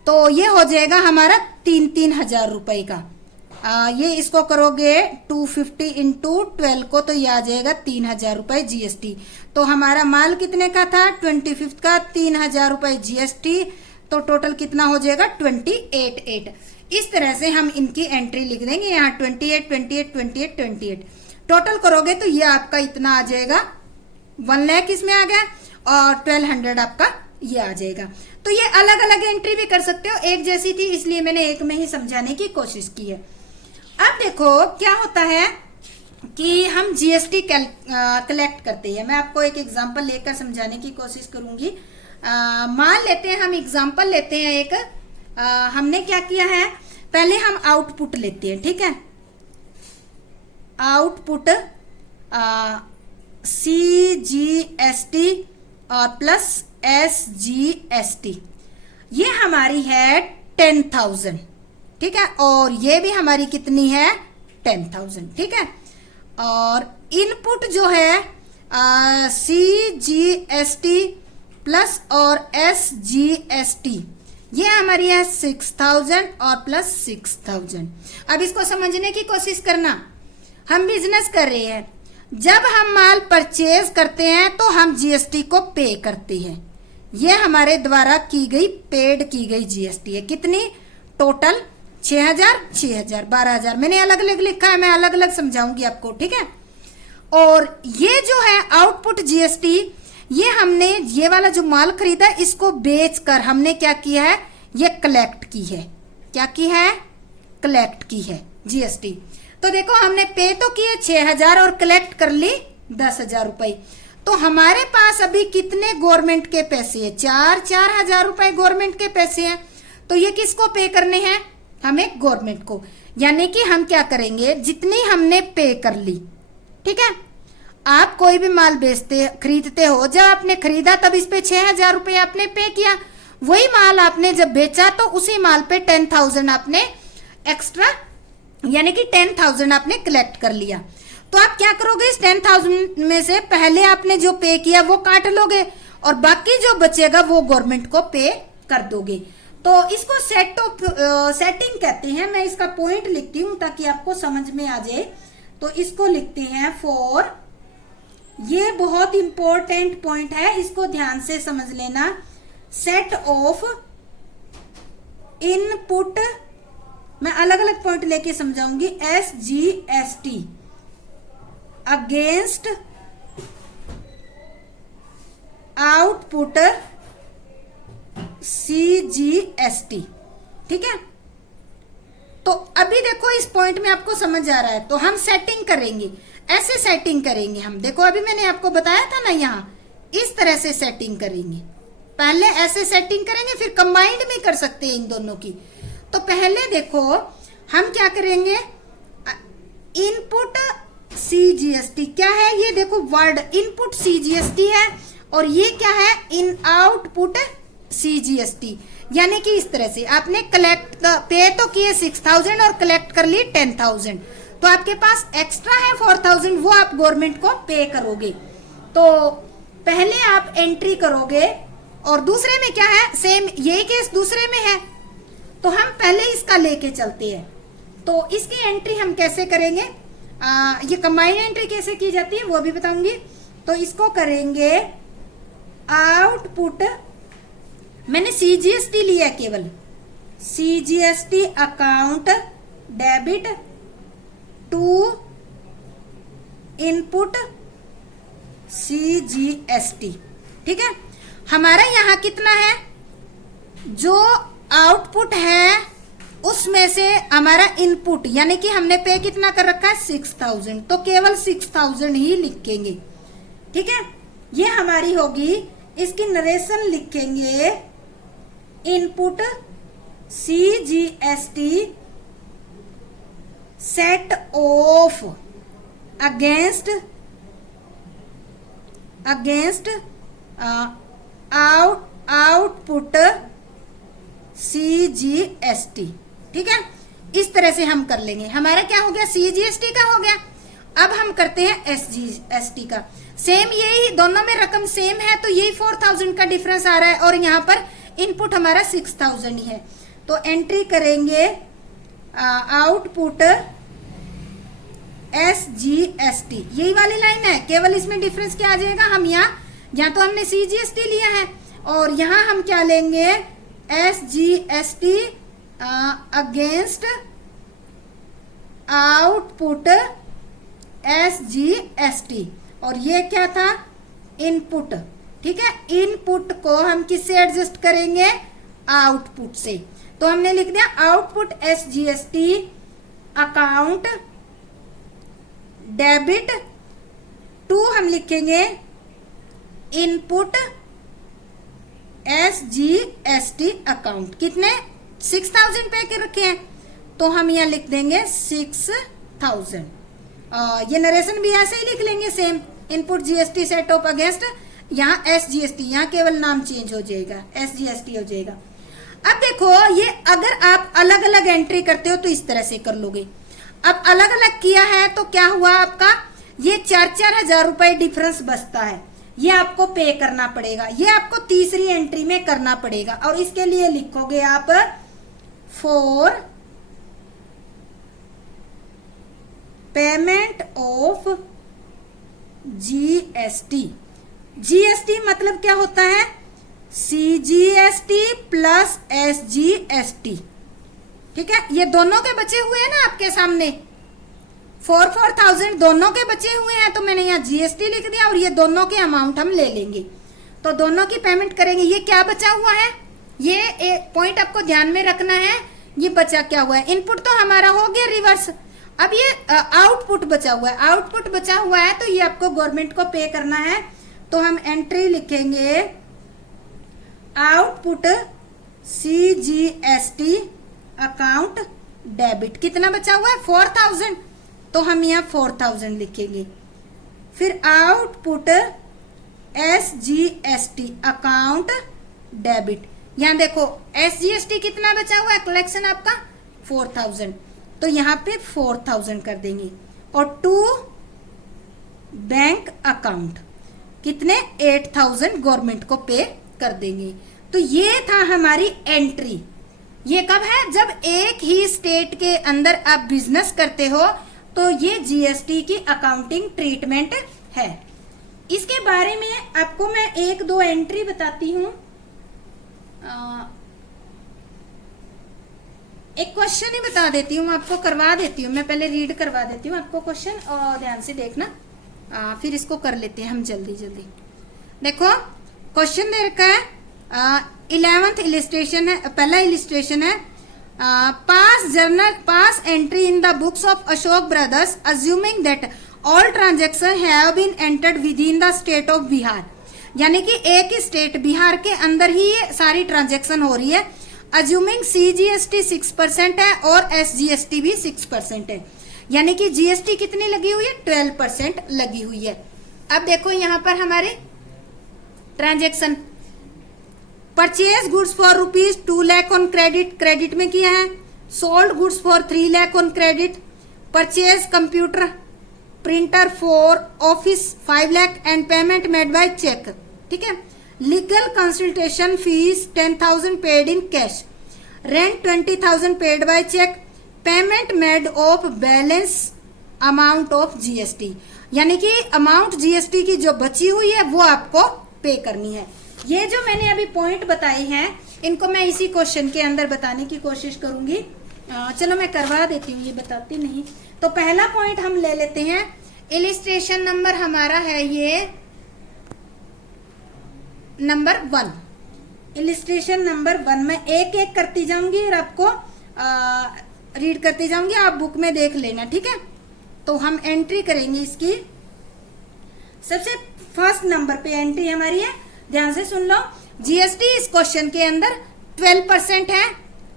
तो ये हो जाएगा हमारा 3,000 रुपए का। ये इसको करोगे 250 इंटू 12 को, तो ये आ जाएगा 3,000 रुपए जीएसटी। तो हमारा माल कितने का था 25 का, 3,000 रुपए जीएसटी, तो टोटल कितना हो जाएगा 28,800। इस तरह से हम इनकी एंट्री लिख देंगे यहाँ 28, 28, 28, 28 टोटल करोगे तो ये आपका इतना आ जाएगा 1 लाख इसमें आ गया और 1200 आपका ये आ जाएगा। तो ये अलग अलग एंट्री भी कर सकते हो, एक जैसी थी इसलिए मैंने एक में ही समझाने की कोशिश की है। अब देखो क्या होता है कि हम जीएसटी कलेक्ट करते हैं। मैं आपको एक एग्जांपल लेकर समझाने की कोशिश करूंगी। मान लेते हैं, हम एग्जांपल लेते हैं एक, हमने क्या किया है, पहले हम आउटपुट लेते हैं, ठीक है, आउटपुट CGST और प्लस SGST, ये हमारी है 10,000, ठीक है, और ये भी हमारी कितनी है 10,000, ठीक है। और इनपुट जो है CGST प्लस और SGST, ये हमारी है 6,000 और प्लस 6,000। अब इसको समझने की कोशिश करना, हम बिजनेस कर रहे हैं, जब हम माल परचेज करते हैं तो हम जीएसटी को पे करते हैं, ये हमारे द्वारा की गई पेड की गई जीएसटी है। कितनी टोटल 6,000, 6,000, 12,000, मैंने अलग अलग लिखा है, मैं अलग अलग समझाऊंगी आपको, ठीक है। और ये जो है आउटपुट जीएसटी, ये हमने ये वाला जो माल खरीदा इसको बेचकर हमने क्या किया है, ये कलेक्ट की है, क्या की है, कलेक्ट की है जीएसटी। तो देखो हमने पे तो किए 6,000 और कलेक्ट कर ली 10,000 रुपए, तो हमारे पास अभी कितने गवर्नमेंट के पैसे हैं, 4,000 रुपए गवर्नमेंट के पैसे हैं। तो ये किसको पे करने हैं, हमें गवर्नमेंट को, यानी कि हम क्या करेंगे, जितनी हमने पे कर ली, ठीक है। आप कोई भी माल बेचते खरीदते हो, जब आपने खरीदा तब इस पे 6,000 रुपए आपने पे किया, वही माल आपने जब बेचा तो उसी माल पे 10,000 आपने एक्स्ट्रा, यानी कि 10,000 आपने कलेक्ट कर लिया। तो आप क्या करोगे, इस 10,000 में से पहले आपने जो पे किया वो काट लोगे और बाकी जो बचेगा वो गवर्नमेंट को पे कर दोगे। तो इसको सेटिंग कहते हैं। मैं इसका पॉइंट लिखती हूँ ताकि आपको समझ में आ जाए। तो इसको लिखते हैं फॉर, ये बहुत इंपॉर्टेंट पॉइंट है, इसको ध्यान से समझ लेना। सेट ऑफ इनपुट, मैं अलग अलग पॉइंट लेके समझाऊंगी। SGST अगेंस्ट आउटपुट CGST, ठीक है। तो अभी देखो इस पॉइंट में आपको समझ आ रहा है, तो हम सेटिंग करेंगे, ऐसे सेटिंग करेंगे हम। देखो अभी मैंने आपको बताया था ना, यहाँ इस तरह से सेटिंग करेंगे, पहले ऐसे सेटिंग करेंगे, फिर कंबाइंड में कर सकते हैं इन दोनों की। तो पहले देखो हम क्या करेंगे, इनपुट CGST क्या है, ये देखो वर्ड इनपुट CGST है और ये क्या है, इन आउटपुट CGST। यानी कि इस तरह से आपने कलेक्ट पे तो किए 6,000 और कलेक्ट कर ली 10,000, तो आपके पास एक्स्ट्रा है 4,000, वो आप गवर्नमेंट को पे करोगे। तो पहले आप एंट्री करोगे और दूसरे में क्या है, सेम यही केस दूसरे में है, तो हम पहले इसका लेके चलते हैं। तो इसकी एंट्री हम कैसे करेंगे, ये कंबाइंड एंट्री कैसे की जाती है वो भी बताऊंगी। तो इसको करेंगे आउटपुट, मैंने CGST लिया केवल, CGST account debit to input CGST, ठीक है। हमारा यहाँ कितना है, जो आउटपुट है उसमें से हमारा इनपुट, यानी कि हमने पे कितना कर रखा है 6,000, तो केवल 6,000 ही लिखेंगे, ठीक है। ये हमारी होगी, इसकी नरेशन लिखेंगे input CGST set off against output CGST। ठीक है, इस तरह से हम कर लेंगे। हमारा क्या हो गया, CGST का हो गया। अब हम करते हैं SGST का। सेम यही, दोनों में रकम सेम है, तो यही 4000 का डिफरेंस आ रहा है और यहाँ पर इनपुट हमारा 6000 ही है। तो एंट्री करेंगे आउटपुट SGST, यही वाली लाइन है, केवल इसमें डिफरेंस क्या आ जाएगा, हम यहाँ तो हमने CGST लिया है और यहाँ हम क्या लेंगे, SGST अगेंस्ट आउटपुट SGST, और ये क्या था, इनपुट। ठीक है, इनपुट को हम किससे एडजस्ट करेंगे, आउटपुट से। तो हमने लिख दिया output SGST account debit to, हम लिखेंगे इनपुट SGST अकाउंट। कितने, 6000 पे के रखे हैं, तो हम यहाँ लिख देंगे 6000। ये नरेशन भी ऐसे ही लिख लेंगे same, input GST set of against, यहाँ SGST, यहाँ केवल नाम चेंज हो जाएगा, SGST हो जाएगा। अब देखो, ये अगर आप अलग अलग एंट्री करते हो तो इस तरह से कर लोगे। अब अलग अलग किया है तो क्या हुआ आपका, ये 4-4 हजार रुपए डिफरेंस बचता है, ये आपको पे करना पड़ेगा, ये आपको तीसरी एंट्री में करना पड़ेगा। और इसके लिए लिखोगे आप for payment of GST। GST मतलब क्या होता है, CGST प्लस SGST। ठीक है, ये दोनों के बचे हुए हैं ना आपके सामने, 4000 दोनों के बचे हुए हैं, तो मैंने यहाँ GST लिख दिया और ये दोनों के अमाउंट हम ले लेंगे, तो दोनों की पेमेंट करेंगे। ये क्या बचा हुआ है, ये पॉइंट आपको ध्यान में रखना है, ये बचा क्या हुआ है, इनपुट तो हमारा हो गया रिवर्स, अब ये आउटपुट बचा हुआ है। आउटपुट बचा हुआ है तो ये आपको गवर्नमेंट को पे करना है, तो हम एंट्री लिखेंगे आउटपुट CGST अकाउंट डेबिट। कितना बचा हुआ है, 4000, तो हम यहाँ 4000 लिखेंगे। फिर आउटपुट SGST अकाउंट डेबिट, यहाँ देखो SGST कितना बचा हुआ है, कलेक्शन आपका 4000, तो यहाँ पे 4000 कर देंगे। और टू बैंक अकाउंट कितने, 8000 गवर्नमेंट को पे कर देंगे। तो ये था हमारी एंट्री। ये कब है, जब एक ही स्टेट के अंदर आप बिजनेस करते हो, तो ये GST की अकाउंटिंग ट्रीटमेंट है। इसके बारे में आपको मैं 1-2 एंट्री बताती हूँ। एक क्वेश्चन ही बता देती हूँ, आपको करवा देती हूँ, मैं पहले रीड करवा देती हूँ आपको क्वेश्चन, और ध्यान से देखना, फिर इसको कर लेते हैं हम जल्दी जल्दी। देखो क्वेश्चन दे रखा है, 11th इलिस्ट्रेशन है, पहला इलिस्ट्रेशन है, pass entry in the books of Ashok brothers assuming that all transaction have been entered within the state of Bihar. यानी कि एक ही स्टेट बिहार के अंदर ही ये सारी ट्रांजेक्शन हो रही है। अज्यूमिंग CGST 6% है और SGST भी 6% है, यानी कि GST कितनी लगी हुई है, 12% लगी हुई है। अब देखो यहाँ पर हमारे transaction, purchase goods for ₹2 lakh on credit, credit में किया है। Sold goods for 3 lakh on credit. Purchase computer printer for office 5 lakh and payment made by cheque. ठीक है, legal consultation fees 10,000 paid in cash, rent 20,000 paid by cheque, payment made of balance amount of GST। यानी कि amount GST की जो बची हुई है वो आपको पे करनी है। ये जो मैंने अभी पॉइंट बताए हैं, इनको मैं इसी क्वेश्चन के अंदर बताने की कोशिश करूंगी। चलो मैं करवा देती हूँ, ये बताती नहीं। तो पहला पॉइंट हम ले लेते हैं, इलिस्ट्रेशन नंबर हमारा है ये नंबर 1। इलिस्ट्रेशन नंबर 1 में एक एक करती जाऊंगी और आपको रीड करती जाऊंगी, आप बुक में देख लेना। ठीक है, तो हम एंट्री करेंगे इसकी। सबसे फर्स्ट नंबर पे एंट्री हमारी है, ध्यान से सुन लो। GST इस क्वेश्चन के अंदर 12% है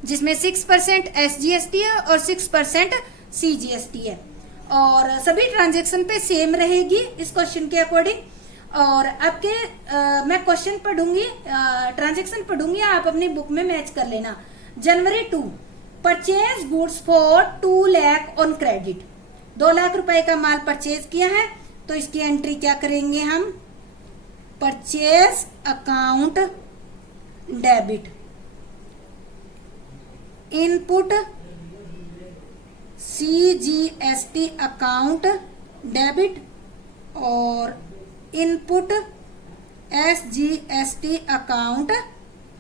जिसमें 6% SGST है और 6% CGST है, और सभी ट्रांजेक्शन पे सेम रहेगी इस क्वेश्चन के अकॉर्डिंग। और आपके मैं क्वेश्चन पढ़ूंगी, ट्रांजेक्शन पढ़ूंगी, आप अपनी बुक में मैच कर लेना। जनवरी 2, purchase goods for 2 lakh on credit, 2 lakh रुपए का माल परचेज किया है, तो इसकी एंट्री क्या करेंगे हम, purchase account debit, input CGST account debit और इनपुट SGST अकाउंट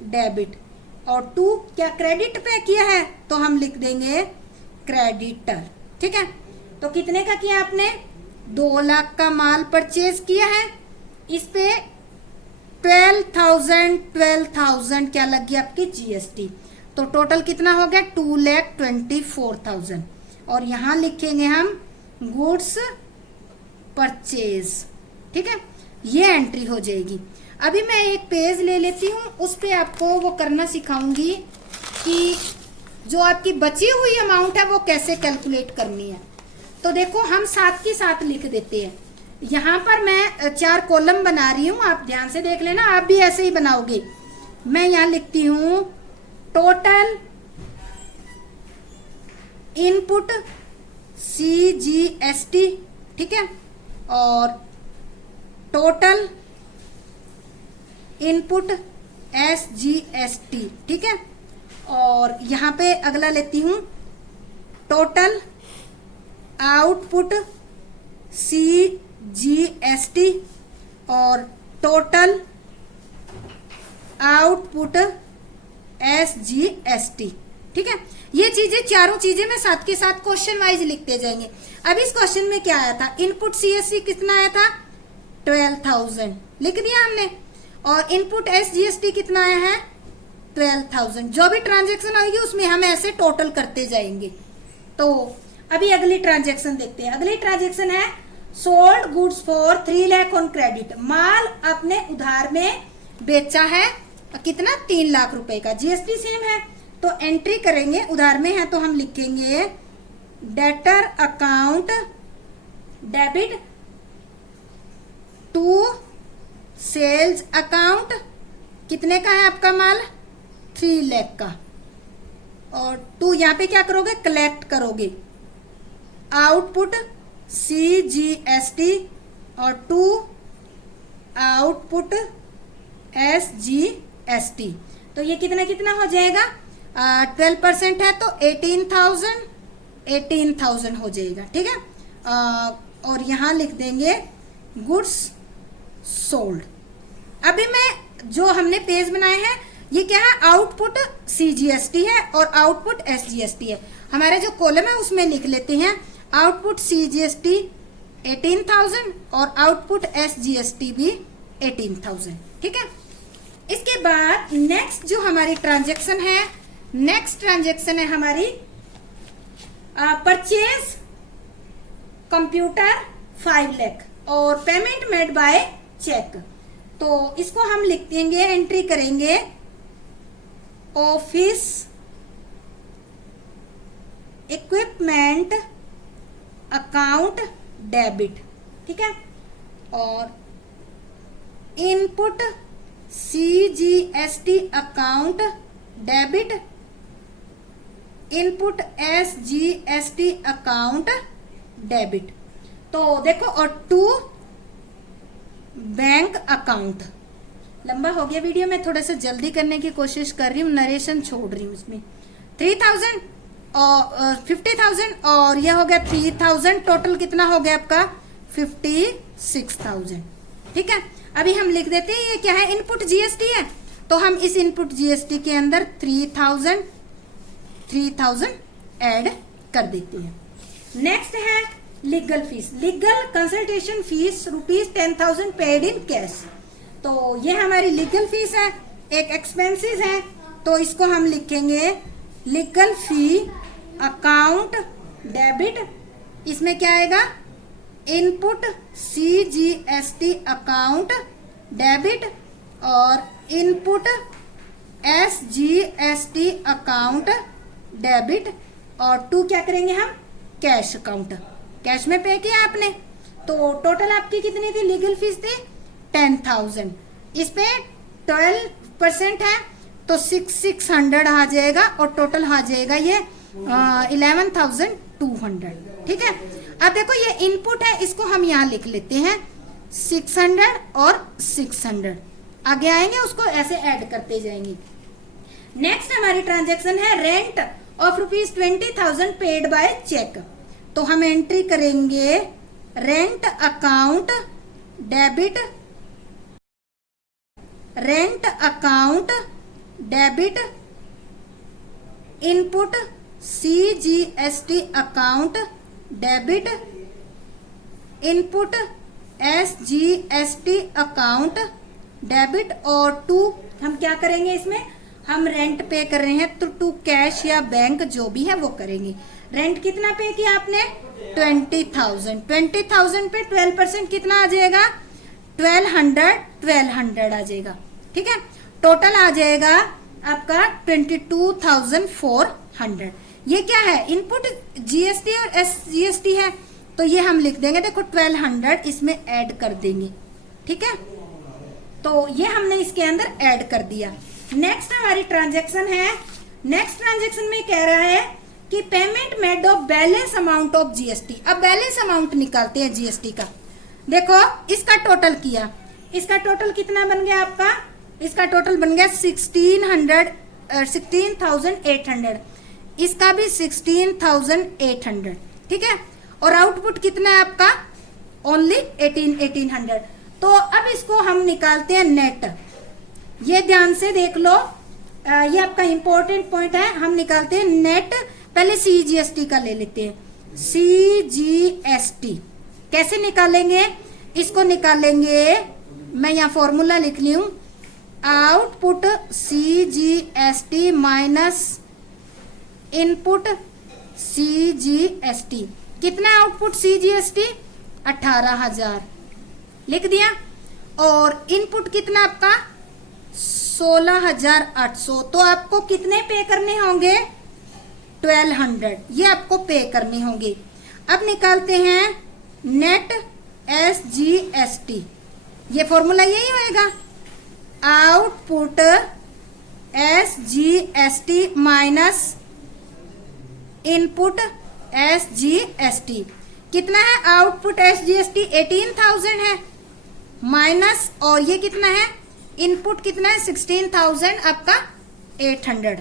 डेबिट। और 2 क्या क्रेडिट पे किया है, तो हम लिख देंगे क्रेडिटर। ठीक है, तो कितने का किया आपने, 2 लाख का माल परचेज किया है, इस पे 12,000 क्या लग गया आपकी GST, तो टोटल कितना हो गया 2,24,000। और यहां लिखेंगे हम गुड्स परचेज। ठीक है, ये एंट्री हो जाएगी। अभी मैं एक पेज ले लेती हूँ, उस पे आपको वो करना सिखाऊंगी कि जो आपकी बची हुई अमाउंट है वो कैसे कैलकुलेट करनी है। तो देखो हम साथ के साथ लिख देते हैं। यहाँ पर मैं 4 कॉलम बना रही हूँ, आप ध्यान से देख लेना, आप भी ऐसे ही बनाओगे। मैं यहाँ लिखती हूँ टोटल इनपुट CGST, ठीक है, और टोटल इनपुट SGST, ठीक है, और यहाँ पे अगला लेती हूँ टोटल आउटपुट CGST और टोटल आउटपुट SGST। ठीक है, ये चीजें चारों चीजें मैं साथ के साथ क्वेश्चन वाइज लिखते जाएंगे। अब इस क्वेश्चन में क्या आया था, इनपुट CSC कितना आया था 12,000 लिख दिया हमने, और इनपुट SGST कितना आया है 12,000। जो भी ट्रांजेक्शन आएगी उसमें हम ऐसे टोटल करते जाएंगे। तो अभी अगली ट्रांजेक्शन देखते हैं। अगली ट्रांजेक्शन है sold goods for 3 lakh on credit, माल अपने उधार में बेचा है कितना 3 लाख रुपए का, GST सेम है, तो एंट्री करेंगे, उधार में है तो हम लिखेंगे debtor account debit to sales account, कितने का है आपका माल 3 लाख का, और 2 यहाँ पे क्या करोगे कलेक्ट करोगे, आउटपुट CGST और 2 आउटपुट SGST। तो ये कितना कितना हो जाएगा, 12% है तो 18,000 हो जाएगा। ठीक है, और यहाँ लिख देंगे गुड्स सोल्ड। अभी मैं जो हमने पेज बनाए हैं ये क्या है, आउटपुट CGST है और आउटपुट SGST है। हमारे जो कॉलम है उसमें लिख लेते हैं आउटपुट CGST 18,000 और आउटपुट SGST भी 18,000। ठीक है, इसके बाद नेक्स्ट जो हमारी ट्रांजेक्शन है, नेक्स्ट ट्रांजेक्शन है हमारी परचेज कंप्यूटर 5 लाख और पेमेंट मेड बाय चेक। तो इसको हम लिख देंगे, एंट्री करेंगे ऑफिस इक्विपमेंट अकाउंट डेबिट। ठीक है, और input CGST account debit, input SGST account debit. तो देखो, और 2 बैंक अकाउंट। लंबा हो गया वीडियो, मैं थोड़ा सा जल्दी करने की कोशिश कर रही हूँ, नरेशन छोड़ रही हूँ इसमें। 3,000 और 50,000 और यह हो गया 3,000, टोटल कितना हो गया आपका 56,000। ठीक है, अभी हम लिख देते हैं ये क्या है, इनपुट GST है, तो हम इस इनपुट GST के अंदर 3,000 ऐड कर देते हैं। नेक्स्ट है legal fees, legal consultation fees ₹10,000 paid in cash. तो ये हमारी लीगल फीस है, एक एक्सपेंसेस है, तो इसको हम लिखेंगे लीगल फी अकाउंट डेबिट। इसमें क्या आएगा, इनपुट CGST अकाउंट डेबिट और इनपुट SGST अकाउंट डेबिट, और 2 क्या करेंगे हम, कैश अकाउंट, कैश में पे किया आपने। तो टोटल आपकी कितनी थी, लीगल फीस थी 10,000, इस पे 12% है तो 600 आ जाएगा, और टोटल आ जाएगा ये 11,200। ठीक है, अब देखो ये इनपुट है, इसको हम यहाँ लिख लेते हैं 600 और 600, आगे आएंगे उसको ऐसे ऐड करते जाएंगे। नेक्स्ट हमारी ट्रांजैक्शन है rent of ₹20,000 paid by cheque. तो हम एंट्री करेंगे rent account debit, rent account debit, input CGST account debit, input SGST account debit, और 2 हम क्या करेंगे इसमें, हम रेंट पे कर रहे हैं तो 2 कैश या बैंक जो भी है वो करेंगे। रेंट कितना पे किया आपने, 20,000, 20,000 पे 12% कितना आ जाएगा, 1200 आ जाएगा। ठीक है, टोटल आ जाएगा आपका 22,400। ये क्या है, इनपुट GST और SGST है, तो ये हम लिख देंगे, देखो 1200 इसमें ऐड कर देंगे। ठीक है, तो ये हमने इसके अंदर ऐड कर दिया। नेक्स्ट हमारी ट्रांजैक्शन है, नेक्स्ट ट्रांजैक्शन में कह रहा है कि payment made of balance amount of GST। अब बैलेंस अमाउंट निकालते हैं GST का। देखो इसका टोटल किया, इसका टोटल कितना बन गया आपका, इसका टोटल बन गया 16,800, इसका भी 16,800। ठीक है, और आउटपुट कितना है आपका, ओनली 1800। तो अब इसको हम निकालते हैं नेट। ये ध्यान से देख लो, ये आपका इंपॉर्टेंट पॉइंट है। हम निकालते हैं नेट, पहले CGST का ले लेते हैं। CGST कैसे निकालेंगे, इसको निकालेंगे, मैं यहाँ फॉर्मूला लिख ली हूं, output CGST minus input CGST। कितना आउटपुट CGST, 18,000 लिख दिया, और इनपुट कितना आपका 16,800। तो आपको कितने पे करने होंगे, 1200, ये आपको पे करने होंगे। अब निकालते हैं नेट SGST, ये फॉर्मूला यही होएगा, output SGST minus input SGST। कितना है आउटपुट SGST, 18,000 है, माइनस, और ये कितना है इनपुट कितना है 16,000 आपका 800,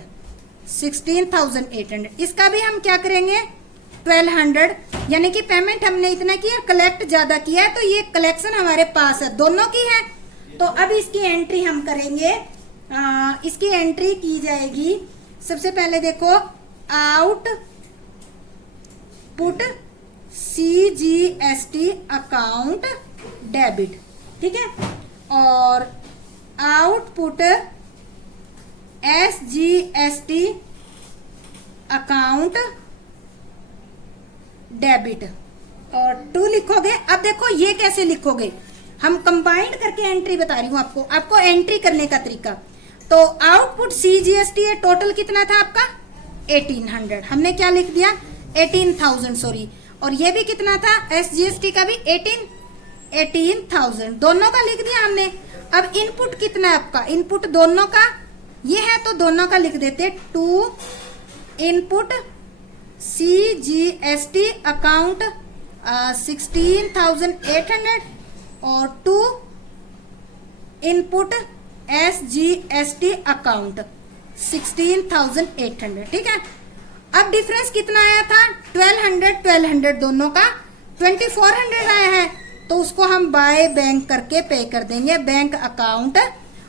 16,800। इसका भी हम क्या करेंगे 1200, यानी कि पेमेंट हमने इतना किया, कलेक्ट ज्यादा किया है, तो ये कलेक्शन हमारे पास है, दोनों की है। तो अब इसकी एंट्री हम करेंगे, इसकी एंट्री की जाएगी। सबसे पहले देखो आउटपुट CGST अकाउंट डेबिट, ठीक है, और आउटपुट SGST अकाउंट डेबिट, और 2 लिखोगे। अब देखो ये कैसे लिखोगे, हम कंबाइंड करके एंट्री बता रही हूं आपको एंट्री करने का तरीका। तो आउटपुट CGST है, टोटल कितना था आपका 1800, हमने क्या लिख दिया 18,000 सॉरी, और ये भी कितना था SGST का भी 18,000, दोनों का लिख दिया हमने। अब इनपुट कितना है आपका, इनपुट दोनों का ये है तो दोनों का लिख देते 2 इनपुट CGST अकाउंट 16,800 और 2 इनपुट SGST अकाउंट 16,800, ठीक है। अब डिफरेंस कितना आया था 1200 दोनों का 2400 आया है, तो उसको हम बाय बैंक करके पे कर देंगे बैंक अकाउंट,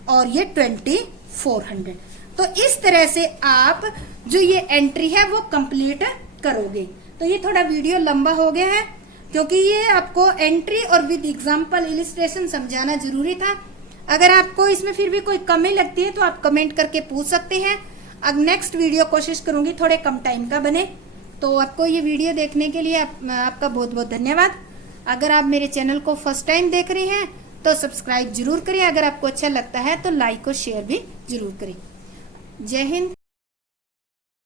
और ये 2400। तो इस तरह से आप जो ये एंट्री है वो कंप्लीट करोगे। तो ये थोड़ा वीडियो लंबा हो गया है क्योंकि ये आपको एंट्री और विद एग्जांपल इलिस्ट्रेशन समझाना जरूरी था। अगर आपको इसमें फिर भी कोई कमी लगती है तो आप कमेंट करके पूछ सकते हैं। अब नेक्स्ट वीडियो कोशिश करूंगी थोड़े कम टाइम का बने। तो आपको ये वीडियो देखने के लिए आपका बहुत बहुत धन्यवाद। अगर आप मेरे चैनल को फर्स्ट टाइम देख रही हैं तो सब्सक्राइब जरूर करें। अगर आपको अच्छा लगता है तो लाइक और शेयर भी जरूर करें। जय हिंद।